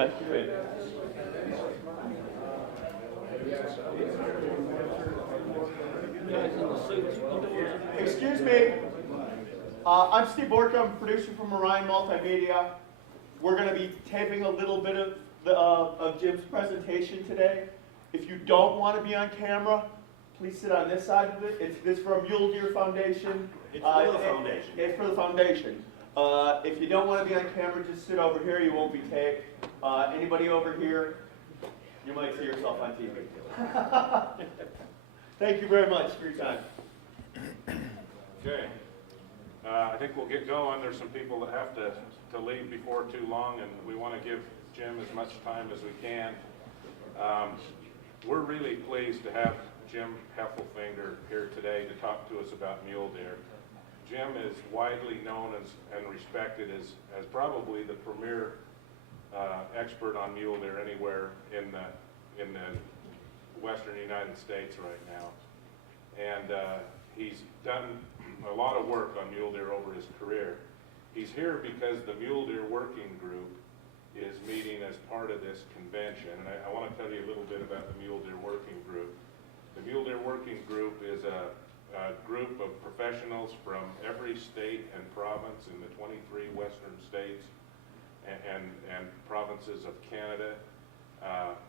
Excuse me. I'm Steve Borka. I'm a producer from Orion Multimedia. We're going to be taping a little bit of Jim's presentation today. If you don't want to be on camera, please sit on this side of it. It's from Mule Deer Foundation. It's for the foundation. It's for the foundation. If you don't want to be on camera, just sit over here. You won't be taped. Anybody over here, you might see yourself on TV. Thank you very much for your time. Okay. I think we'll get going. There's some people that have to leave before too long, and we want to give Jim as much time as we can. We're really pleased to have Jim Heffelfinger here today to talk to us about mule deer. Jim is widely known and respected as probably the premier expert on mule deer anywhere in the western United States right now. And he's done a lot of work on mule deer over his career. He's here because the Mule Deer Working Group is meeting as part of this convention. And I want to tell you a little bit about the Mule Deer Working Group. The Mule Deer Working Group is a group of professionals from every state and province in the 23 western states and provinces of Canada.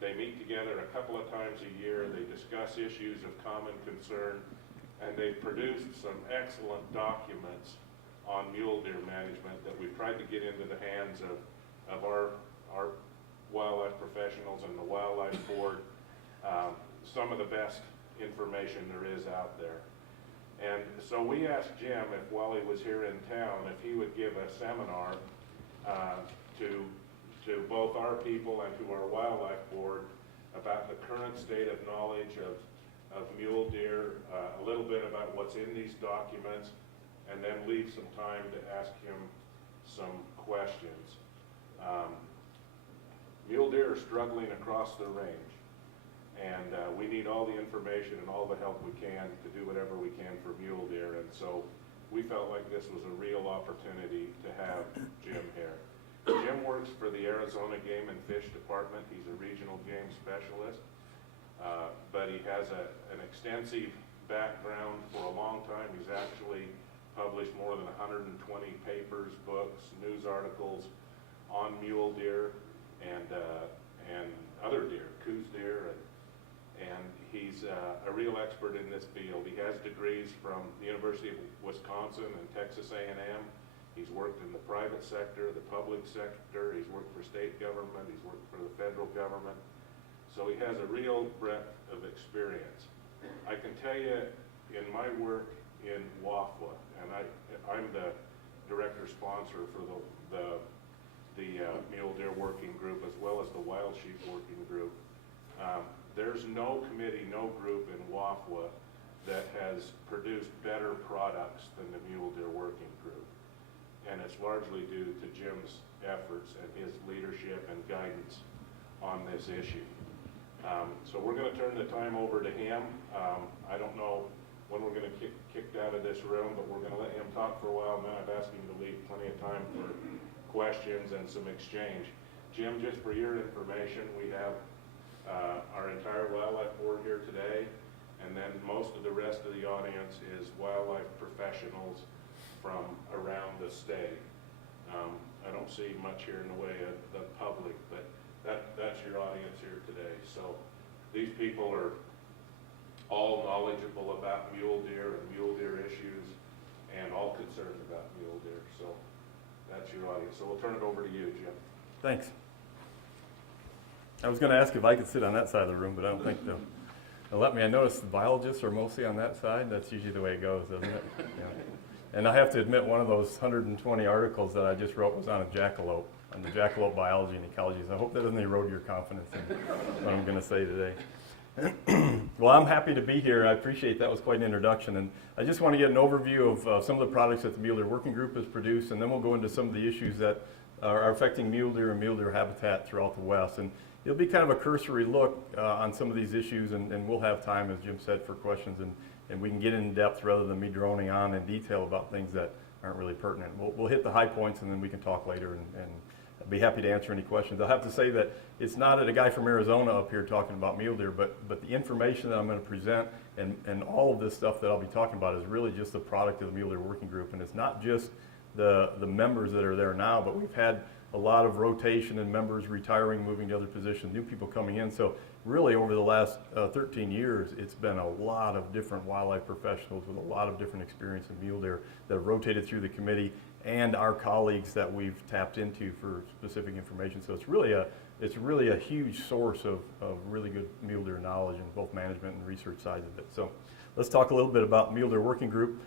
They meet together a couple of times a year. They discuss issues of common concern, and they've produced some excellent documents on mule deer management that we've tried to get into the hands of our wildlife professionals and the Wildlife Board, some of the best information there is out there. And so we asked Jim if while he was here in town, if he would give a seminar to both our people and to our Wildlife Board about the current state of knowledge of mule deer, a little bit about what's in these documents, and then leave some time to ask him some questions. Mule deer are struggling across the range, and we need all the information and all the help we can to do whatever we can for mule deer, and so we felt like this was a real opportunity to have Jim here. Jim works for the Arizona Game and Fish Department. He's a regional game specialist, but he has an extensive background for a long time. He's actually published more than 120 papers, books, news articles on mule deer and other deer, Coues deer, and he's a real expert in this field. He has degrees from the University of Wisconsin and Texas A&M. He's worked in the private sector, the public sector. He's worked for state government. He's worked for the federal government. So he has a real breadth of experience. I can tell you, in my work in WAFWA, and I'm the director sponsor for the Mule Deer Working Group as well as the Wild Sheep Working Group. There's no committee, no group in WAFWA that has produced better products than the Mule Deer Working Group. And it's largely due to Jim's efforts and his leadership and guidance on this issue. So we're going to turn the time over to him. I don't know when we're going to get kicked out of this room, but we're going to let him talk for a while, and then I've asked him to leave plenty of time for questions and some exchange. Jim, just for your information, we have our entire Wildlife Board here today, and then most of the rest of the audience is wildlife professionals from around the state. I don't see much here in the way of the public, but that's your audience here today. So these people are all knowledgeable about mule deer and mule deer issues and all concerned about mule deer. So that's your audience. So we'll turn it over to you, Jim. Thanks. I was going to ask if I could sit on that side of the room, but I don't think they'll let me. I noticed the biologists are mostly on that side. That's usually the way it goes, doesn't it? Yeah. And I have to admit, one of those 120 articles that I just wrote was on a jackalope, on the jackalope biology and ecology. So I hope that doesn't erode your confidence in what I'm going to say today. Well, I'm happy to be here. I appreciate that was quite an introduction. And I just want to get an overview of some of the products that the Mule Deer Working Group has produced, and then we'll go into some of the issues that are affecting mule deer and mule deer habitat throughout the West. And it'll be kind of a cursory look on some of these issues, and we'll have time, as Jim said, for questions, and we can get in depth rather than me droning on in detail about things that aren't really pertinent. We'll hit the high points, and then we can talk later and I'd be happy to answer any questions. I'll have to say that it's not a guy from Arizona up here talking about mule deer, but the information that I'm going to present and all of this stuff that I'll be talking about is really just the product of the Mule Deer Working Group. And it's not just the members that are there now, but we've had a lot of rotation and members retiring, moving to other positions, new people coming in. So really over the last 13 years, it's been a lot of different wildlife professionals with a lot of different experience in mule deer that have rotated through the committee and our colleagues that we've tapped into for specific information. So it's really a huge source of really good mule deer knowledge in both management and research sides of it. So let's talk a little bit about Mule Deer Working Group.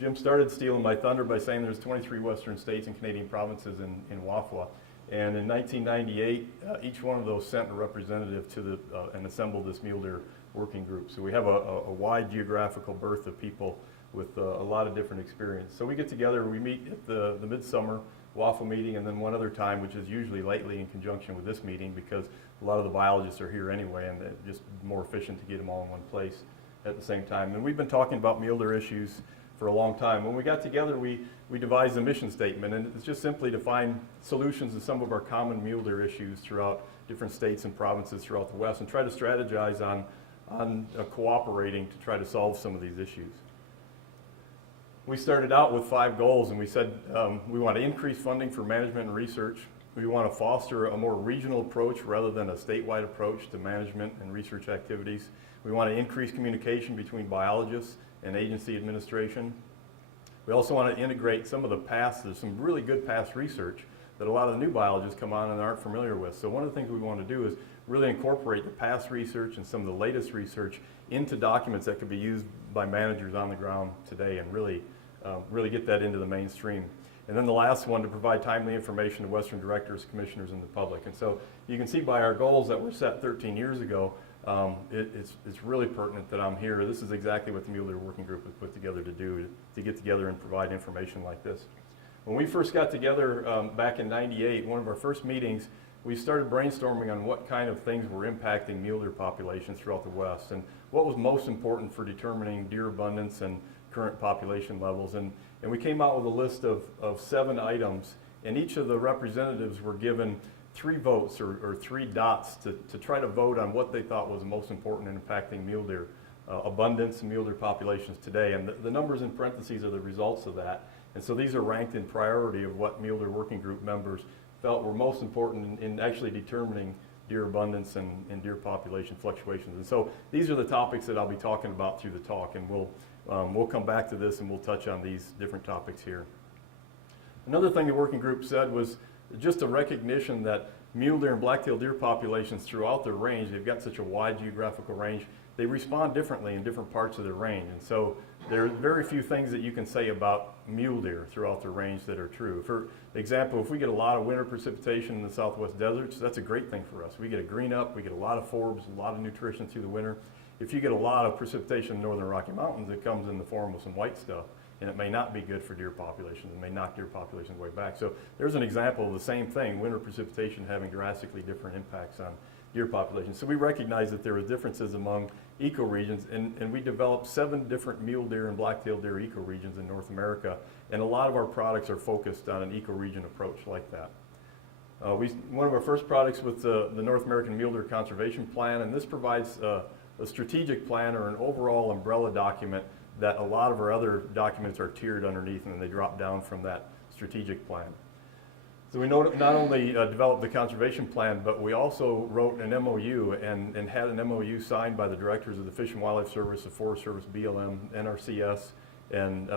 Jim started stealing my thunder by saying there's 23 western states and Canadian provinces in WAFWA. And in 1998, each one of those sent a representative to and assembled this Mule Deer Working Group. So we have a wide geographical berth of people with a lot of different experience. So we get together, we meet at the midsummer WAFWA meeting, and then one other time, which is usually lately in conjunction with this meeting, because a lot of the biologists are here anyway, and it's just more efficient to get them all in one place at the same time. And we've been talking about mule deer issues for a long time. When we got together, we devised a mission statement, and it's just simply to find solutions to some of our common mule deer issues throughout different states and provinces throughout the West, and try to strategize on cooperating to try to solve some of these issues. We started out with 5 goals, and we said we want to increase funding for management and research. We want to foster a more regional approach rather than a statewide approach to management and research activities. We want to increase communication between biologists and agency administration. We also want to integrate some of the past, there's some really good past research that a lot of the new biologists come on and aren't familiar with. So one of the things we want to do is really incorporate the past research and some of the latest research into documents that could be used by managers on the ground today, and really get that into the mainstream. And then the last one, to provide timely information to Western directors, commissioners, and the public. And so you can see by our goals that were set 13 years ago, it's really pertinent that I'm here. This is exactly what the Mule Deer Working Group was put together to do, to get together and provide information like this. When we first got together back in '98, one of our first meetings, we started brainstorming on what kind of things were impacting mule deer populations throughout the West, and what was most important for determining deer abundance and current population levels. And we came out with a list of 7 items, and each of the representatives were given 3 votes or 3 dots to try to vote on what they thought was the most important in impacting mule deer abundance and mule deer populations today. And the numbers in parentheses are the results of that. And so these are ranked in priority of what Mule Deer Working Group members felt were most important in actually determining deer abundance and deer population fluctuations. And so these are the topics that I'll be talking about through the talk, and we'll come back to this and we'll touch on these different topics here. Another thing the working group said was just a recognition that mule deer and black-tailed deer populations throughout their range, they've got such a wide geographical range, they respond differently in different parts of their range. And so there are very few things that you can say about mule deer throughout their range that are true. For example, if we get a lot of winter precipitation in the southwest deserts, that's a great thing for us. We get a green up, we get a lot of forbs, a lot of nutrition through the winter. If you get a lot of precipitation in the northern Rocky Mountains, it comes in the form of some white stuff, and it may not be good for deer populations. It may knock deer populations way back. So there's an example of the same thing, winter precipitation having drastically different impacts on deer populations. So we recognize that there are differences among ecoregions, and we developed 7 different mule deer and black-tailed deer ecoregions in North America, and a lot of our products are focused on an ecoregion approach like that. One of our first products was the North American Mule Deer Conservation Plan, and this provides a strategic plan or an overall umbrella document that a lot of our other documents are tiered underneath, and they drop down from that strategic plan. So we not only developed the conservation plan, but we also wrote an MOU and had an MOU signed by the directors of the Fish and Wildlife Service, the Forest Service, BLM, NRCS, and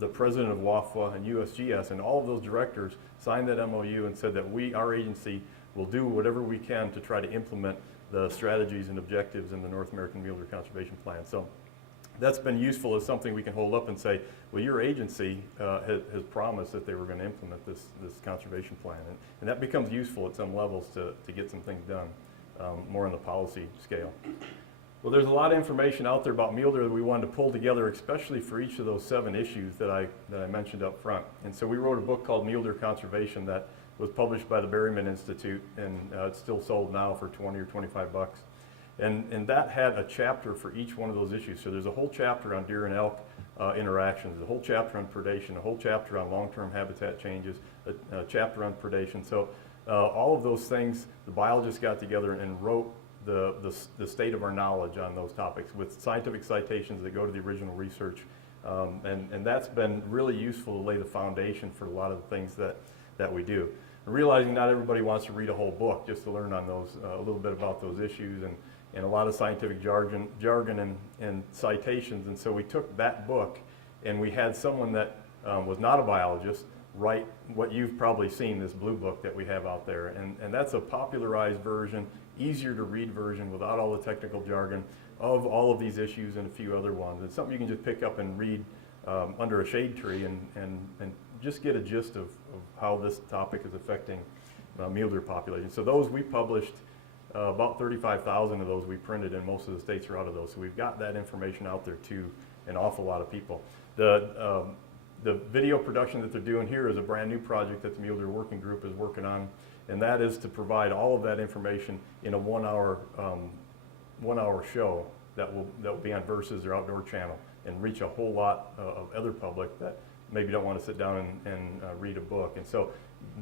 the president of WAFWA and USGS, and all of those directors signed that MOU and said that our agency will do whatever we can to try to implement the strategies and objectives in the North American Mule Deer Conservation Plan. So that's been useful as something we can hold up and say, well, your agency has promised that they were going to implement this conservation plan. And that becomes useful at some levels to get some things done, more on the policy scale. Well, there's a lot of information out there about mule deer that we wanted to pull together, especially for each of those 7 issues that I mentioned up front. And so we wrote a book called Mule Deer Conservation that was published by the Berryman Institute, and it's still sold now for $20 or $25. And that had a chapter for each one of those issues. So there's a whole chapter on deer and elk interactions, a whole chapter on predation, a whole chapter on long-term habitat changes, a chapter on predation. So all of those things, the biologists got together and wrote the state of our knowledge on those topics with scientific citations that go to the original research. And that's been really useful to lay the foundation for a lot of the things that we do. Realizing not everybody wants to read a whole book just to learn on those, a little bit about those issues and a lot of scientific jargon and citations. And so we took that book and we had someone that was not a biologist write what you've probably seen, this blue book that we have out there. And that's a popularized version, easier to read version without all the technical jargon of all of these issues and a few other ones. It's something you can just pick up and read under a shade tree and just get a gist of how this topic is affecting mule deer population. So those we published, about 35,000 of those we printed, and most of the states are out of those. So we've got that information out there to an awful lot of people. The video production that they're doing here is a brand new project that the Mule Deer Working Group is working on, and that is to provide all of that information in a one-hour show that will be on Versus, their outdoor channel, and reach a whole lot of other public that maybe don't want to sit down and read a book. And so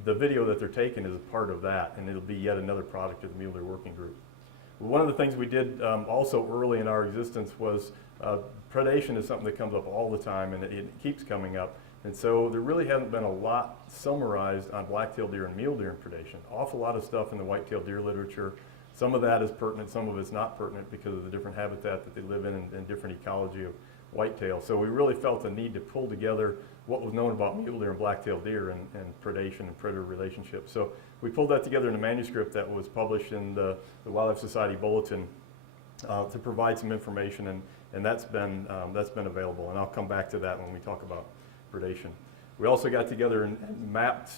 the video that they're taking is a part of that, and it'll be yet another product of the Mule Deer Working Group. One of the things we did also early in our existence was predation is something that comes up all the time, and it keeps coming up. And so there really hasn't been a lot summarized on black-tailed deer and mule deer and predation. Awful lot of stuff in the white-tailed deer literature. Some of that is pertinent, some of it's not pertinent because of the different habitat that they live in and different ecology of whitetail. So we really felt the need to pull together what was known about mule deer and black-tailed deer and predation and predator relationships. So we pulled that together in a manuscript that was published in the Wildlife Society Bulletin to provide some information, and that's been available. And I'll come back to that when we talk about predation. We also got together and mapped